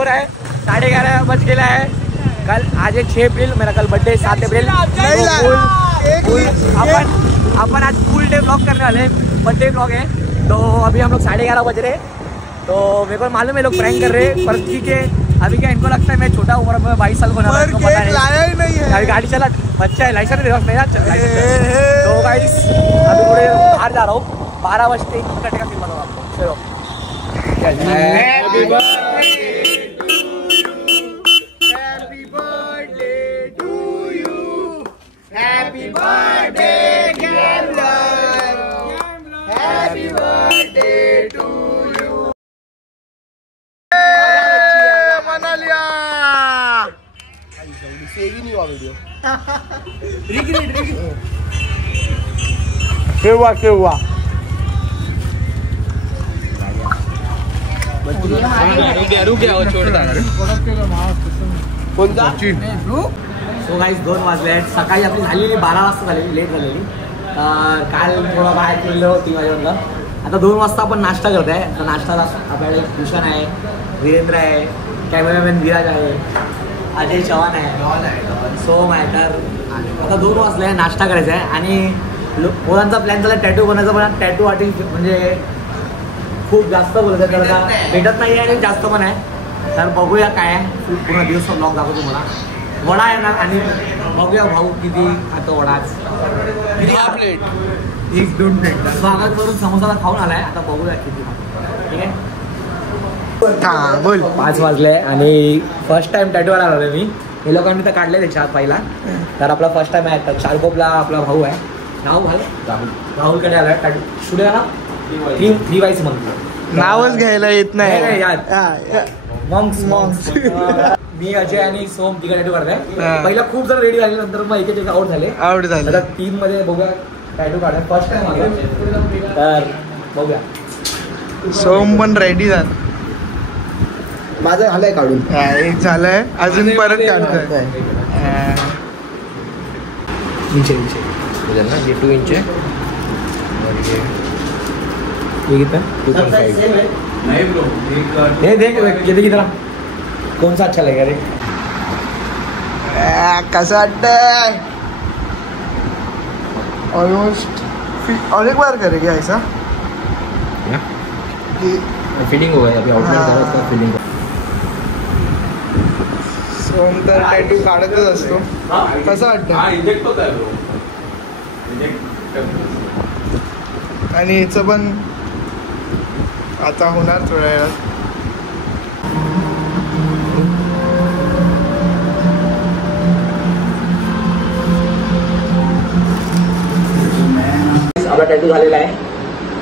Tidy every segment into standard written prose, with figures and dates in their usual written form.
हो रहा है, 11:30 बज गया है। कल आज है 6 अप्रैल, मेरा कल बर्थडे 7 अप्रैल। अपन आज फुल डे ब्लॉग करने वाले, बर्थडे ब्लॉग है। तो अभी हम लोग 11:30 बज रहे, तो मेरे को मालूम है लोग प्रैंक कर रहे हैं, पर ठीक है। अभी क्या इनको लगता है मैं छोटा उम्र में 22 साल को ना, लाया ही नहीं है। अभी गाड़ी चला, बच्चा है, लाइसेंस नहीं है। तो गाइस अभी थोड़े बाहर जा रहा हूँ, 12 बजते 1 घंटे का फिल्म बताऊँ आपको। चलो Happy birthday, Gambler. Happy birthday to you. मना लिया। सेव ही नहीं हुआ वीडियो। सेव हुआ। रुक गया वो छोड़ता है। कोणता? सो गाईस 2 वाजले आहेत. सकाळी आपली झालेली 12 वाजता झालेली, लेट झालेली. काल थोडा बाहेर गेलो 3 वाजेपर्यंत. आता 2 वाजता आपण नाश्ता करत आहे. तर नाश्ताला आपल्याकडे भूषण आहे, वीरेंद्र आहे, कॅमेरामॅन विराज आहे, अजय चव्हाण आहे, सोम आहे. तर आता 2 वाजले आहे, नाश्ता करायचा आहे. आणि पोरांचा प्लॅन झाला टॅटू बनायचा, पण टॅटू आर्टिस्ट म्हणजे खूप जास्त बोलत आहे, तर भेटत नाही आहे आणि जास्त पण आहे. तर बघूया काय आहे, पूर्ण दिवस ब्लॉग दाखवतो तुम्हाला. वडा येणार आणि बघूया भाऊ किती आता वडाच किती प्लेट, 1-2 प्लेट. स्वागत करून समोसा खाऊन आलाय, आता बघूया किती. ठीक आहे, हां बोल. 5 वाजले आणि फर्स्ट टाइम टॅटूवर आलो मी. हे लोकांनी तर काढले त्याच्या पहिला, तर आपला फर्स्ट टाइम आहे. तर चारकोपला आपला भाऊ आहे, नाव भाऊ राहुलकडे आलाय टॅटू. पुढे ना 3 वाईस म्हणतो, नावच घ्यायला येत नाही यार. मॉन्क्स मी अजय आणि सोम तिकडे टॅटू करताय. पहिला खूप जण रेडी झाले, नंतर मग एक आउट झाले. आता 3 मध्ये बघूया टॅटू काढाय. फर्स्ट टाइम आला, तर बघूया. सोम पण रेडी झाला. माझं झालंय काढून, एक झालंय, अजून परत काढतोय. इंच ना, 2 इंच ये देख किती किती कौन सा अच्छा लगेगा रे? कैसा वाटतंय? ऑलमोस्ट और एक बार करेंगे ऐसा फीलिंग होगा अभी आउटलाइन करा तो फीलिंग. सोम तर टॅटू काढतच असतो. कसं वाटतं? इंजेक्ट होत आहे ब्रो, आणि याचं पण आता होणार थोड्या वेळात. आपला टॅटू झालेला आहे.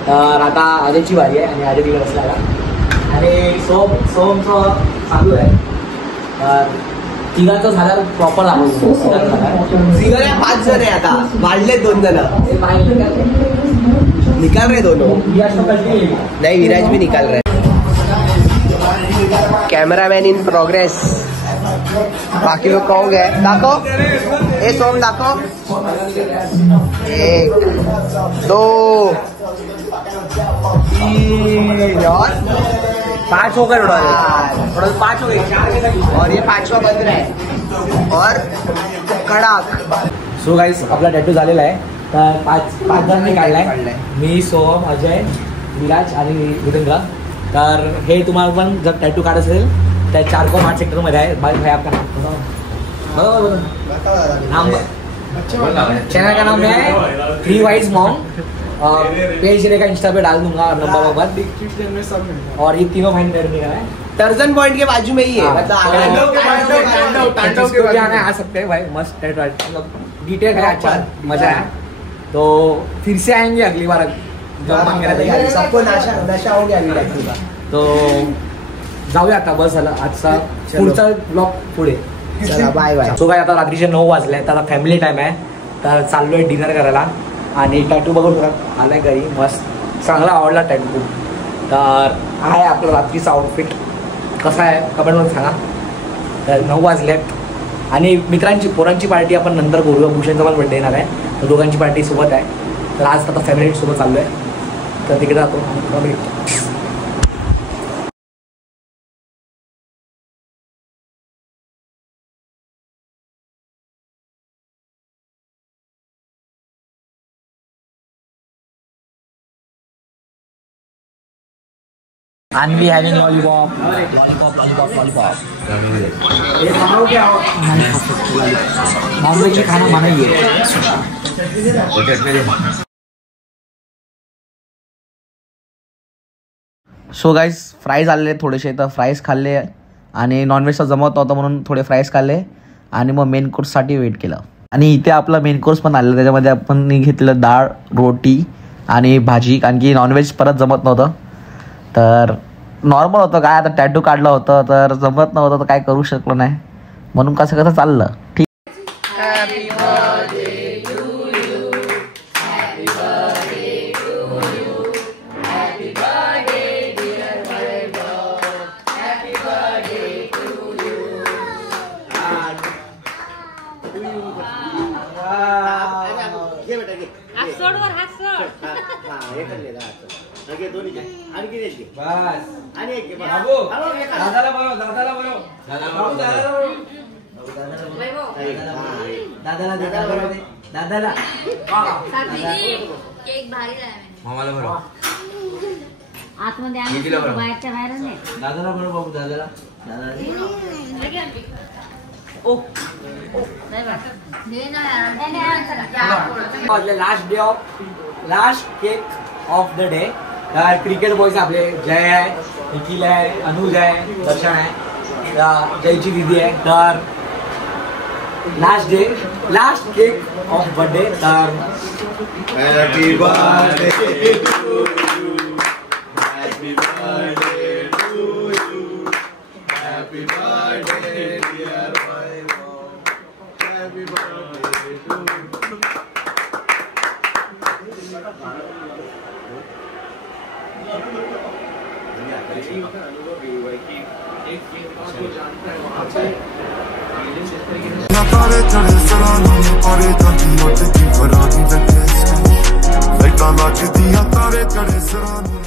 तर आता अजयची वारी आहे आणि अजय तिकडे बसला आणि सोमचं चालू आहे. तिघांचं झालं प्रॉपर दाखवतो. 5 जण आहे, आता वाढले 2 जण. निकाल रहे दोनों, नहीं विराज भी निकाल रहे. Cameraman in progress. बाकी लोग कहो गए दाखो. ए सोम दाखो. 1 2 3 और 5 हो गए. टोटल 5 हो गए और ये 5वां बंद रहा है और कड़ाक. सो गाइस आपला टॅटू झालेला आहे. तर 5 जणांनी काढलाय. मी, सोम, अजय, विराज आणि वीरेंद्र. तर हे तुम्हाला पण जर टॅटू काढ असेल तर 4.8 सेक्टरमध्ये आहे. भाई आपका नाम चैनल का नाम है 3 वाइज मॉन्क. पेज रहेगा, इंस्टा पे डाल दूंगा नंबर. और ये तीनों भाई है टर्जन पॉइंट के बाजू में ही है. आ सकते हैं भाई, मस्त टैटू डिटेल है, अच्छा मजा है. तो फिर से आएंगे अगली बार जब मन करेगा. सबको नशा हो गया अभी का. तो जाऊया आता, बस झालं आजचा. पुढचा ब्लॉग पुढे. Bye bye. सो काय आता रात्रीचे 9 वाजले, तर आता फॅमिली टाइम आहे. तर चाललोय डिनर करायला आणि टॅटू बघून आलाय घरी. मस्त चांगला आवडला टॅटू. तर आहे आपलं रात्रीचा आउटफिट. कसा आहे कमेंटमध्ये सांगा. तर 9 वाजलेत आणि मित्रांची पोरांची पार्टी आपण नंतर करूया. भूषणचा पण बर्थडे येणार आहे, तर दोघांची पार्टी सोबत आहे. तर आज आता फॅमिली सोबत चाललो आहे, तर तिकडे जातो. and we having lollipop. Lollipop. Non veg खाना मना ही है. सो गाईज फ्राईज आलेले थोडेसे, तर फ्राईज खाल्ले आणि नॉनव्हेजचा जमत नव्हतं म्हणून थोडे फ्राईज खाल्ले आणि मग मेन कोर्ससाठी वेट केलं. आणि इथे आपला मेन कोर्स पण आलेला, त्याच्यामध्ये आपण घेतलेलं डाळ, रोटी आणि भाजी, कारण की नॉनव्हेज परत जमत नव्हतं. तर नॉर्मल होतं काय, आता टॅटू काढलं होतं तर जमत नव्हतं तर काय करू शकलो नाही, म्हणून कसं चाललं. ठीक. दादाला केक भारी मामाला बरोबर आतमध्ये बाहेरच्या बाहेर दादाला बरोबर बाबू दादाला last cake of the day. तर क्रिकेट बॉयज आपले जय आहे, निखिल आहे, अनुज आहे, दर्शन आहे, जयची दीदी आहे. तर last day, last cake of birthday. तर happy birthday to you, happy birthday to you, happy birthday dear wife, happy birthday to you. तारे चढ़े सरानों में पारे जाती उठ की फरानी जगह लाइटा लाके दिया तारे चढ़े सरानों